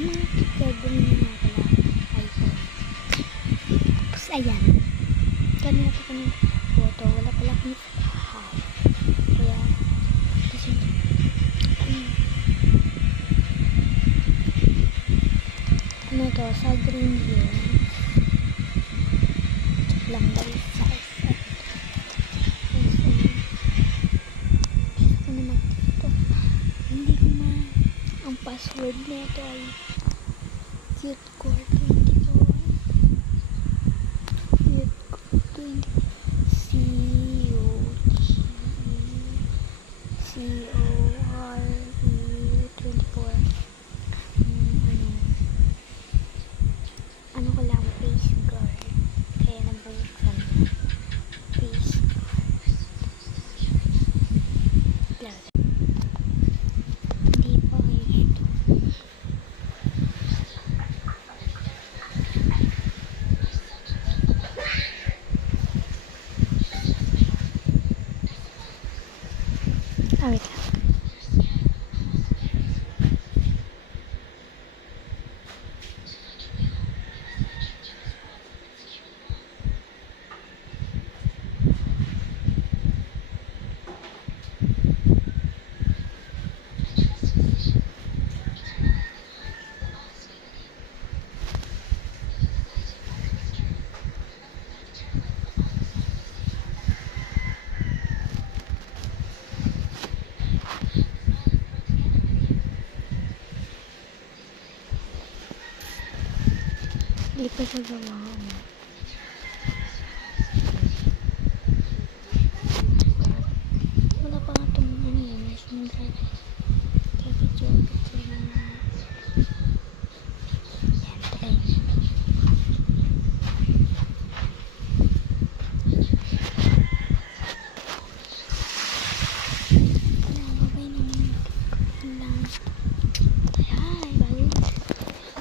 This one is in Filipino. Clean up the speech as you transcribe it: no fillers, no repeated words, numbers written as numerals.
mga gagawin nga pala iPhone. Tapos ayan, kanina pa kami photo, wala pala kami sa bahay, kaya kasi ano to, sa Green Hills lang dahil sa SM. Gusto ko na mag-tiktok, hindi ko na, ang password nito ay cute core 24 cute core 20 C-O-R-E 24 ano ko lang, face girl, kaya nabuksan mo face girl. Hindi pa ito. Wait lang. Hindi pa sa gawa.